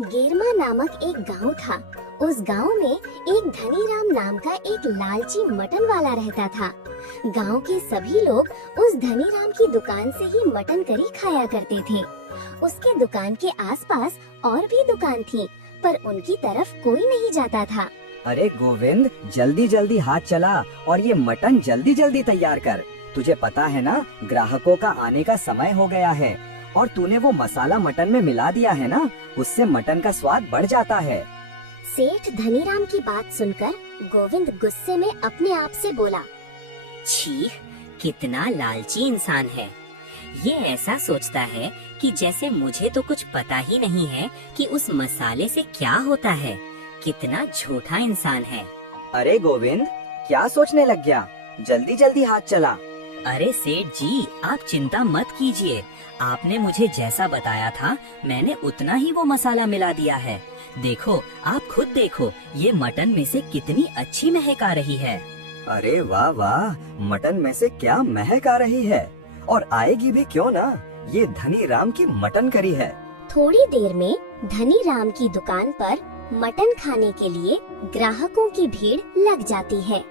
गेरमा नामक एक गांव था। उस गांव में एक धनीराम नाम का एक लालची मटन वाला रहता था। गांव के सभी लोग उस धनीराम की दुकान से ही मटन करी खाया करते थे। उसके दुकान के आसपास और भी दुकान थी, पर उनकी तरफ कोई नहीं जाता था। अरे गोविंद, जल्दी जल्दी हाथ चला और ये मटन जल्दी जल्दी तैयार कर। तुझे पता है ना, ग्राहकों का आने का समय हो गया है और तूने वो मसाला मटन में मिला दिया है ना, उससे मटन का स्वाद बढ़ जाता है। सेठ धनीराम की बात सुनकर गोविंद गुस्से में अपने आप से बोला, छी, कितना लालची इंसान है। ये ऐसा सोचता है कि जैसे मुझे तो कुछ पता ही नहीं है कि उस मसाले से क्या होता है। कितना झूठा इंसान है। अरे गोविंद, क्या सोचने लग गया? जल्दी जल्दी हाथ चला। अरे सेठ जी, आप चिंता मत कीजिए। आपने मुझे जैसा बताया था मैंने उतना ही वो मसाला मिला दिया है। देखो, आप खुद देखो, ये मटन में से कितनी अच्छी महक आ रही है। अरे वाह वाह, मटन में से क्या महक आ रही है, और आएगी भी क्यों ना। ये धनीराम की मटन करी है। थोड़ी देर में धनीराम की दुकान पर मटन खाने के लिए ग्राहकों की भीड़ लग जाती है।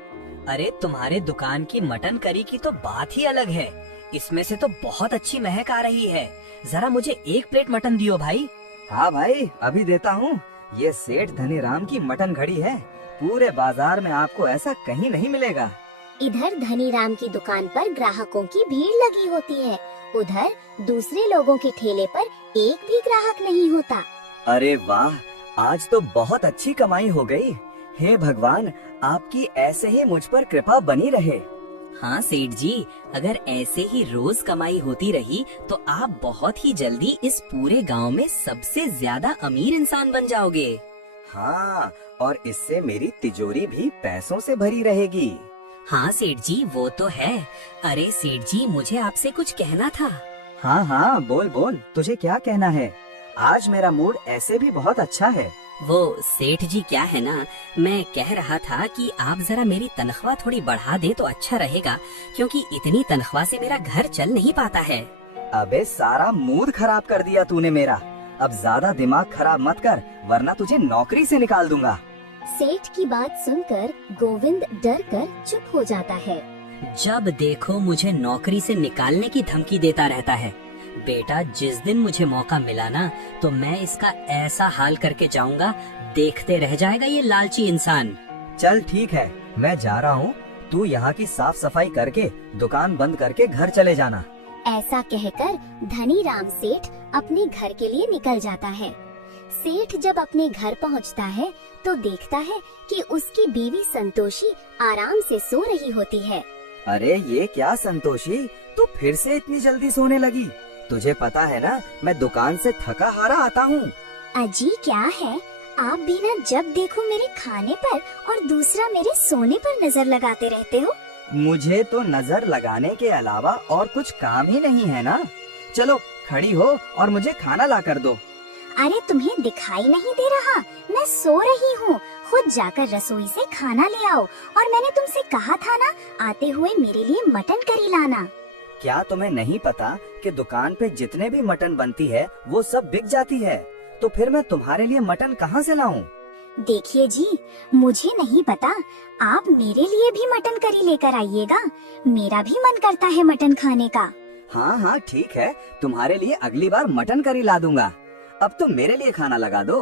अरे तुम्हारे दुकान की मटन करी की तो बात ही अलग है। इसमें से तो बहुत अच्छी महक आ रही है। जरा मुझे एक प्लेट मटन दियो भाई। हाँ भाई, अभी देता हूँ। ये सेठ धनीराम की मटन घड़ी है। पूरे बाजार में आपको ऐसा कहीं नहीं मिलेगा। इधर धनीराम की दुकान पर ग्राहकों की भीड़ लगी होती है, उधर दूसरे लोगों के ठेले पर एक भी ग्राहक नहीं होता। अरे वाह, आज तो बहुत अच्छी कमाई हो गई। हे भगवान, आपकी ऐसे ही मुझ पर कृपा बनी रहे। हाँ सेठ जी, अगर ऐसे ही रोज कमाई होती रही तो आप बहुत ही जल्दी इस पूरे गांव में सबसे ज्यादा अमीर इंसान बन जाओगे। हाँ, और इससे मेरी तिजोरी भी पैसों से भरी रहेगी। हाँ सेठ जी, वो तो है। अरे सेठ जी, मुझे आपसे कुछ कहना था। हाँ हाँ, बोल बोल, तुझे क्या कहना है? आज मेरा मूड ऐसे भी बहुत अच्छा है। वो सेठ जी, क्या है ना, मैं कह रहा था कि आप जरा मेरी तनख्वाह थोड़ी बढ़ा दे तो अच्छा रहेगा, क्योंकि इतनी तनख्वाह से मेरा घर चल नहीं पाता है। अबे सारा मूड खराब कर दिया तूने मेरा। अब ज्यादा दिमाग खराब मत कर, वरना तुझे नौकरी से निकाल दूंगा। सेठ की बात सुनकर गोविंद डर कर चुप हो जाता है। जब देखो मुझे नौकरी से निकालने की धमकी देता रहता है। बेटा, जिस दिन मुझे मौका मिला ना, तो मैं इसका ऐसा हाल करके जाऊंगा, देखते रह जाएगा ये लालची इंसान। चल ठीक है, मैं जा रहा हूँ। तू यहाँ की साफ सफाई करके दुकान बंद करके घर चले जाना। ऐसा कहकर धनीराम सेठ अपने घर के लिए निकल जाता है। सेठ जब अपने घर पहुँचता है तो देखता है कि उसकी बीवी संतोषी आराम से सो रही होती है। अरे ये क्या संतोषी, तू फिर से इतनी जल्दी सोने लगी? तुझे पता है ना, मैं दुकान से थका हारा आता हूँ। अजी क्या है, आप भी ना जब देखो मेरे खाने पर और दूसरा मेरे सोने पर नजर लगाते रहते हो। मुझे तो नजर लगाने के अलावा और कुछ काम ही नहीं है ना। चलो खड़ी हो और मुझे खाना ला कर दो। अरे तुम्हें दिखाई नहीं दे रहा, मैं सो रही हूँ। खुद जाकर रसोई से खाना ले आओ, और मैंने तुमसे कहा था ना, आते हुए मेरे लिए मटन करी लाना। क्या तुम्हें नहीं पता कि दुकान पे जितने भी मटन बनती है वो सब बिक जाती है? तो फिर मैं तुम्हारे लिए मटन कहाँ से लाऊं? देखिए जी, मुझे नहीं पता, आप मेरे लिए भी मटन करी लेकर आइएगा। मेरा भी मन करता है मटन खाने का। हाँ हाँ ठीक है, तुम्हारे लिए अगली बार मटन करी ला दूंगा। अब तुम मेरे लिए खाना लगा दो।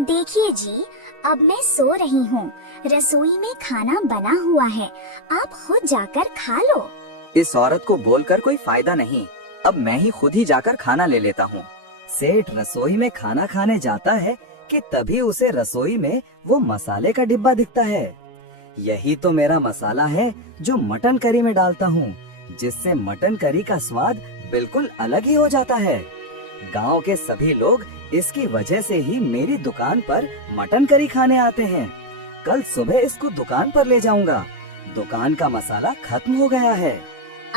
देखिए जी, अब मैं सो रही हूँ, रसोई में खाना बना हुआ है, आप खुद जाकर खा लो। इस औरत को बोलकर कोई फायदा नहीं, अब मैं ही खुद ही जाकर खाना ले लेता हूँ। सेठ रसोई में खाना खाने जाता है कि तभी उसे रसोई में वो मसाले का डिब्बा दिखता है। यही तो मेरा मसाला है जो मटन करी में डालता हूँ, जिससे मटन करी का स्वाद बिल्कुल अलग ही हो जाता है। गांव के सभी लोग इसकी वजह से ही मेरी दुकान पर मटन करी खाने आते हैं। कल सुबह इसको दुकान पर ले जाऊंगा। दुकान का मसाला खत्म हो गया है।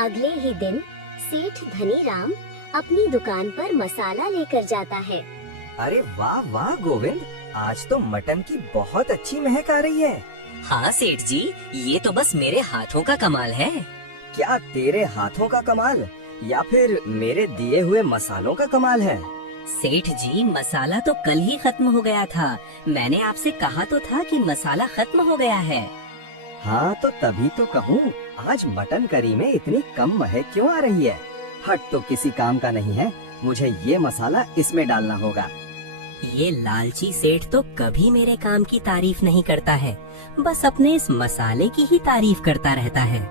अगले ही दिन सेठ धनीराम अपनी दुकान पर मसाला लेकर जाता है। अरे वाह वाह गोविंद, आज तो मटन की बहुत अच्छी महक आ रही है। हाँ सेठ जी, ये तो बस मेरे हाथों का कमाल है। क्या तेरे हाथों का कमाल या फिर मेरे दिए हुए मसालों का कमाल है? सेठ जी, मसाला तो कल ही खत्म हो गया था। मैंने आपसे कहा तो था कि मसाला खत्म हो गया है। हाँ तो तभी तो कहूँ, आज मटन करी में इतनी कम महक क्यों आ रही है। हट तो किसी काम का नहीं है, मुझे ये मसाला इसमें डालना होगा। ये लालची सेठ तो कभी मेरे काम की तारीफ नहीं करता है, बस अपने इस मसाले की ही तारीफ करता रहता है।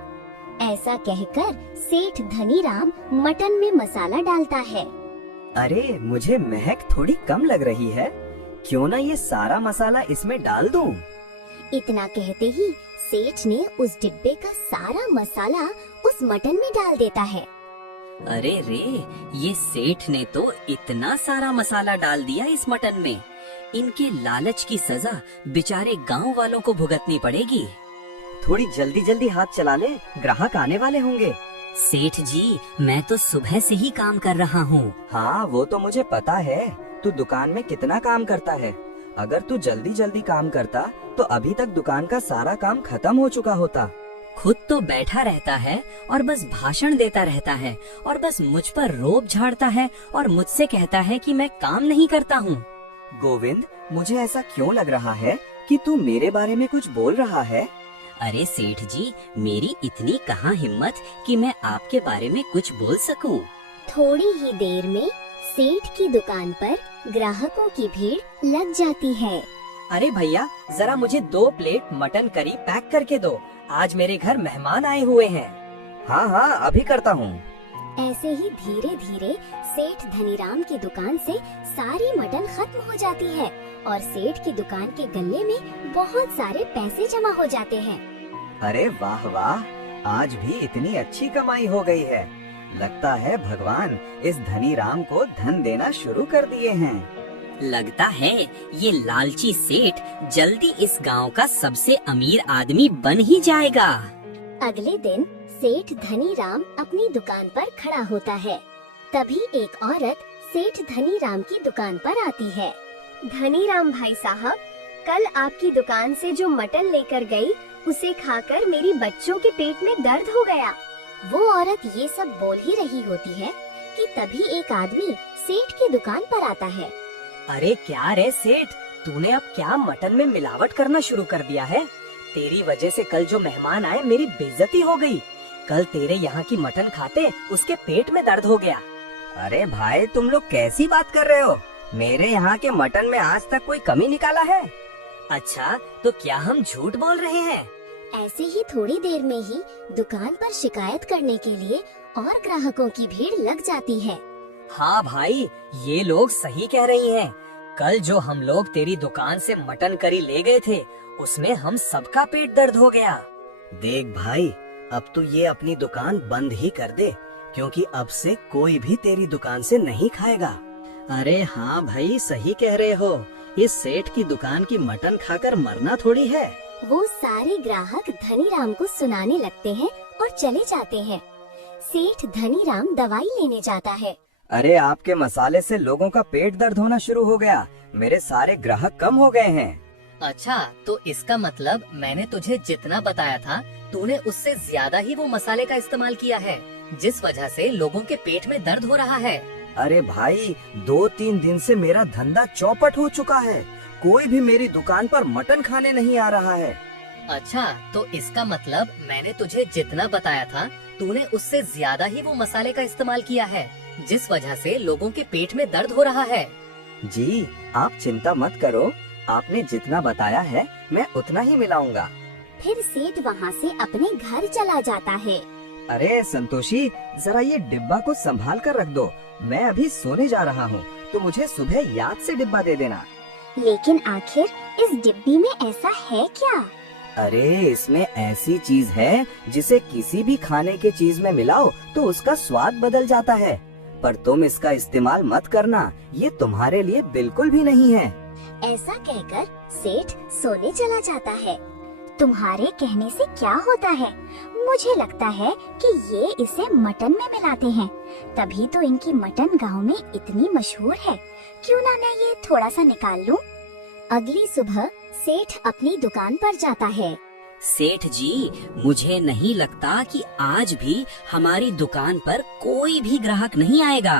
ऐसा कहकर सेठ धनीराम मटन में मसाला डालता है। अरे मुझे महक थोड़ी कम लग रही है, क्यों ना ये सारा मसाला इसमें डाल दूं? इतना कहते ही सेठ ने उस डिब्बे का सारा मसाला उस मटन में डाल देता है। अरे रे, ये सेठ ने तो इतना सारा मसाला डाल दिया इस मटन में। इनके लालच की सजा बेचारे गांव वालों को भुगतनी पड़ेगी। थोड़ी जल्दी जल्दी हाथ चला ले, ग्राहक आने वाले होंगे। सेठ जी, मैं तो सुबह से ही काम कर रहा हूँ। हाँ वो तो मुझे पता है, तू दुकान में कितना काम करता है। अगर तू जल्दी जल्दी काम करता तो अभी तक दुकान का सारा काम खत्म हो चुका होता। खुद तो बैठा रहता है और बस भाषण देता रहता है और बस मुझ पर रोब झाड़ता है और मुझसे कहता है कि मैं काम नहीं करता हूँ। गोविंद, मुझे ऐसा क्यों लग रहा है कि तू मेरे बारे में कुछ बोल रहा है। अरे सेठ जी, मेरी इतनी कहाँ हिम्मत कि मैं आपके बारे में कुछ बोल सकूं। थोड़ी ही देर में सेठ की दुकान पर ग्राहकों की भीड़ लग जाती है। अरे भैया, जरा मुझे 2 प्लेट मटन करी पैक करके दो, आज मेरे घर मेहमान आए हुए हैं। हाँ हाँ अभी करता हूँ। ऐसे ही धीरे धीरे सेठ धनीराम की दुकान से सारी मटन खत्म हो जाती है और सेठ की दुकान के गल्ले में बहुत सारे पैसे जमा हो जाते हैं। अरे वाह वाह, आज भी इतनी अच्छी कमाई हो गई है। लगता है भगवान इस धनीराम को धन देना शुरू कर दिए हैं। लगता है ये लालची सेठ जल्दी इस गांव का सबसे अमीर आदमी बन ही जाएगा। अगले दिन सेठ धनीराम अपनी दुकान पर खड़ा होता है। तभी एक औरत सेठ धनीराम की दुकान पर आती है। धनीराम भाई साहब, कल आपकी दुकान से जो मटन लेकर गई, उसे खाकर मेरी बच्चों के पेट में दर्द हो गया। वो औरत ये सब बोल ही रही होती है कि तभी एक आदमी सेठ की दुकान पर आता है। अरे क्या रे सेठ, तूने अब क्या मटन में मिलावट करना शुरू कर दिया है। तेरी वजह से कल जो मेहमान आए मेरी बेइज्जती हो गई। कल तेरे यहाँ की मटन खाते उसके पेट में दर्द हो गया। अरे भाई, तुम लोग कैसी बात कर रहे हो। मेरे यहाँ के मटन में आज तक कोई कमी निकाला है। अच्छा, तो क्या हम झूठ बोल रहे हैं। ऐसे ही थोड़ी देर में ही दुकान पर शिकायत करने के लिए और ग्राहकों की भीड़ लग जाती है। हाँ भाई, ये लोग सही कह रही हैं। कल जो हम लोग तेरी दुकान से मटन करी ले गए थे, उसमें हम सबका पेट दर्द हो गया। देख भाई, अब तो ये अपनी दुकान बंद ही कर दे, क्योंकि अब से कोई भी तेरी दुकान से नहीं खाएगा। अरे हाँ भाई, सही कह रहे हो। इस सेठ की दुकान की मटन खाकर मरना थोड़ी है। वो सारे ग्राहक धनीराम को सुनाने लगते हैं और चले जाते हैं। सेठ धनीराम दवाई लेने जाता है। अरे आपके मसाले से लोगों का पेट दर्द होना शुरू हो गया। मेरे सारे ग्राहक कम हो गए हैं। अच्छा, तो इसका मतलब मैंने तुझे जितना बताया था, तूने उससे ज्यादा ही वो मसाले का इस्तेमाल किया है, जिस वजह से लोगों के पेट में दर्द हो रहा है। अरे भाई, 2-3 दिन से मेरा धंधा चौपट हो चुका है। कोई भी मेरी दुकान पर मटन खाने नहीं आ रहा है। अच्छा, तो इसका मतलब मैंने तुझे जितना बताया था, तूने उससे ज्यादा ही वो मसाले का इस्तेमाल किया है, जिस वजह से लोगों के पेट में दर्द हो रहा है। जी, आप चिंता मत करो। आपने जितना बताया है मैं उतना ही मिलाऊंगा। फिर सेठ वहाँ से अपने घर चला जाता है। अरे संतोषी, जरा ये डिब्बा को संभाल कर रख दो। मैं अभी सोने जा रहा हूँ, तो मुझे सुबह याद से डिब्बा दे देना। लेकिन आखिर इस डिब्बी में ऐसा है क्या? अरे इसमें ऐसी चीज है जिसे किसी भी खाने के चीज में मिलाओ तो उसका स्वाद बदल जाता है। पर तुम इसका इस्तेमाल मत करना, ये तुम्हारे लिए बिल्कुल भी नहीं है। ऐसा कहकर सेठ सोने चला जाता है। तुम्हारे कहने से क्या होता है? मुझे लगता है कि ये इसे मटन में मिलाते हैं, तभी तो इनकी मटन गांव में इतनी मशहूर है। क्यों ना मैं ये थोड़ा सा निकाल लूं? अगली सुबह सेठ अपनी दुकान पर जाता है। सेठ जी, मुझे नहीं लगता कि आज भी हमारी दुकान पर कोई भी ग्राहक नहीं आएगा।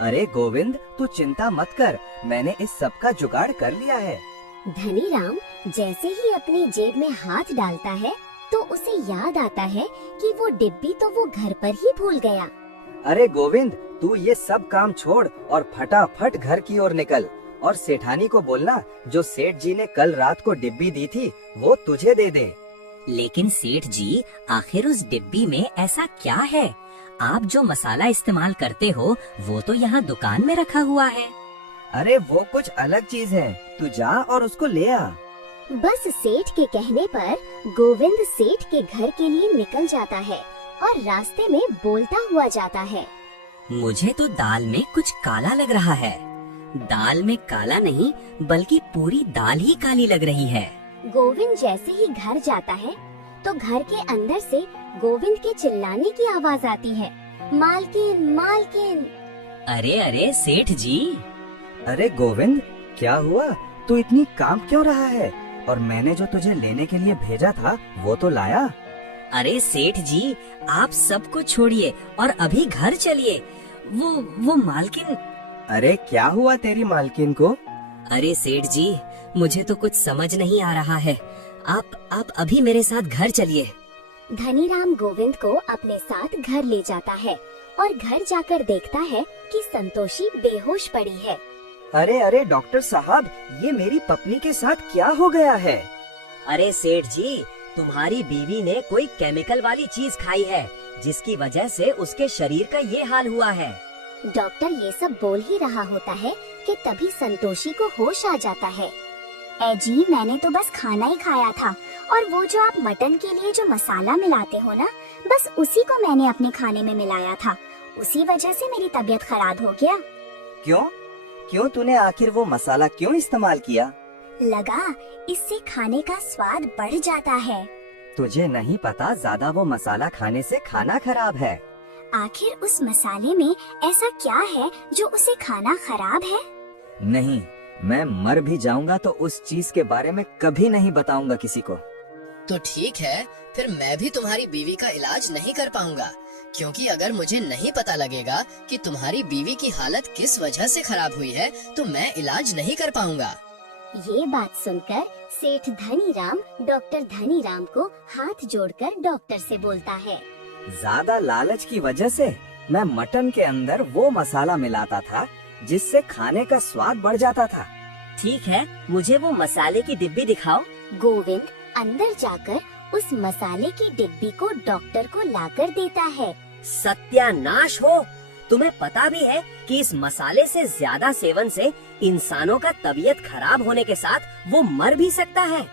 अरे गोविंद, तू चिंता मत कर, मैंने इस सब का जुगाड़ कर लिया है। धनीराम जैसे ही अपनी जेब में हाथ डालता है तो उसे याद आता है कि वो डिब्बी तो वो घर पर ही भूल गया। अरे गोविंद, तू ये सब काम छोड़ और फटाफट घर की ओर निकल और सेठानी को बोलना जो सेठ जी ने कल रात को डिब्बी दी थी वो तुझे दे दे। लेकिन सेठ जी, आखिर उस डिब्बी में ऐसा क्या है? आप जो मसाला इस्तेमाल करते हो वो तो यहाँ दुकान में रखा हुआ है। अरे वो कुछ अलग चीज है, तू जा और उसको ले आ। बस सेठ के कहने पर गोविंद सेठ के घर के लिए निकल जाता है और रास्ते में बोलता हुआ जाता है। मुझे तो दाल में कुछ काला लग रहा है। दाल में काला नहीं बल्कि पूरी दाल ही काली लग रही है। गोविंद जैसे ही घर जाता है तो घर के अंदर से गोविंद के चिल्लाने की आवाज आती है, मालकिन मालकिन। अरे अरे सेठ जी। अरे गोविंद, क्या हुआ? तू इतनी काम क्यों रहा है? और मैंने जो तुझे लेने के लिए भेजा था वो तो लाया? अरे सेठ जी, आप सब कुछ छोड़िए और अभी घर चलिए। वो मालकिन। अरे क्या हुआ तेरी मालकिन को? अरे सेठ जी, मुझे तो कुछ समझ नहीं आ रहा है। आप अभी मेरे साथ घर चलिए। धनीराम गोविंद को अपने साथ घर ले जाता है और घर जाकर देखता है कि संतोषी बेहोश पड़ी है। अरे अरे डॉक्टर साहब, ये मेरी पत्नी के साथ क्या हो गया है? अरे सेठ जी, तुम्हारी बीवी ने कोई केमिकल वाली चीज खाई है जिसकी वजह से उसके शरीर का ये हाल हुआ है। डॉक्टर ये सब बोल ही रहा होता है कि तभी संतोषी को होश आ जाता है। ए जी, मैंने तो बस खाना ही खाया था और वो जो आप मटन के लिए जो मसाला मिलाते हो ना, बस उसी को मैंने अपने खाने में मिलाया था। उसी वजह से मेरी तबीयत खराब हो गया। क्यों क्यों तूने आखिर वो मसाला क्यों इस्तेमाल किया? लगा इससे खाने का स्वाद बढ़ जाता है। तुझे नहीं पता, ज्यादा वो मसाला खाने से खाना खराब है। आखिर उस मसाले में ऐसा क्या है जो उसे खाना खराब है? नहीं, मैं मर भी जाऊंगा तो उस चीज के बारे में कभी नहीं बताऊंगा किसी को। तो ठीक है, फिर मैं भी तुम्हारी बीवी का इलाज नहीं कर पाऊंगा, क्योंकि अगर मुझे नहीं पता लगेगा कि तुम्हारी बीवी की हालत किस वजह से खराब हुई है तो मैं इलाज नहीं कर पाऊंगा। ये बात सुनकर सेठ धनीराम डॉक्टर धनीराम को हाथ जोड़कर डॉक्टर से बोलता है। ज्यादा लालच की वजह से मैं मटन के अंदर वो मसाला मिलाता था जिससे खाने का स्वाद बढ़ जाता था। ठीक है, मुझे वो मसाले की डिब्बी दिखाओ। गोविंद अंदर जाकर उस मसाले की डिब्बी को डॉक्टर को लाकर देता है। सत्यानाश हो, तुम्हें पता भी है कि इस मसाले से ज्यादा सेवन से इंसानों का तबीयत खराब होने के साथ वो मर भी सकता है।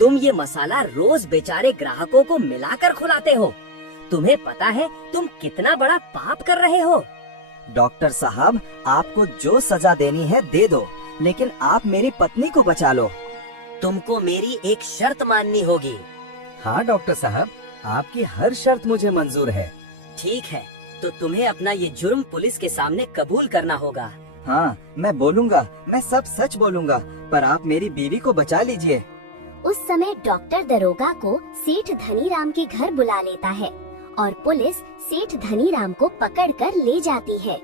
तुम ये मसाला रोज बेचारे ग्राहकों को मिलाकर खुलाते हो। तुम्हें पता है तुम कितना बड़ा पाप कर रहे हो। डॉक्टर साहब, आपको जो सजा देनी है दे दो, लेकिन आप मेरी पत्नी को बचा लो। तुमको मेरी एक शर्त माननी होगी। हाँ डॉक्टर साहब, आपकी हर शर्त मुझे मंजूर है। ठीक है, तो तुम्हें अपना ये जुर्म पुलिस के सामने कबूल करना होगा। हाँ, मैं बोलूँगा, मैं सब सच बोलूँगा, पर आप मेरी बीवी को बचा लीजिए। उस समय डॉक्टर दरोगा को सेठ धनीराम के घर बुला लेता है और पुलिस सेठ धनीराम को पकड़कर ले जाती है।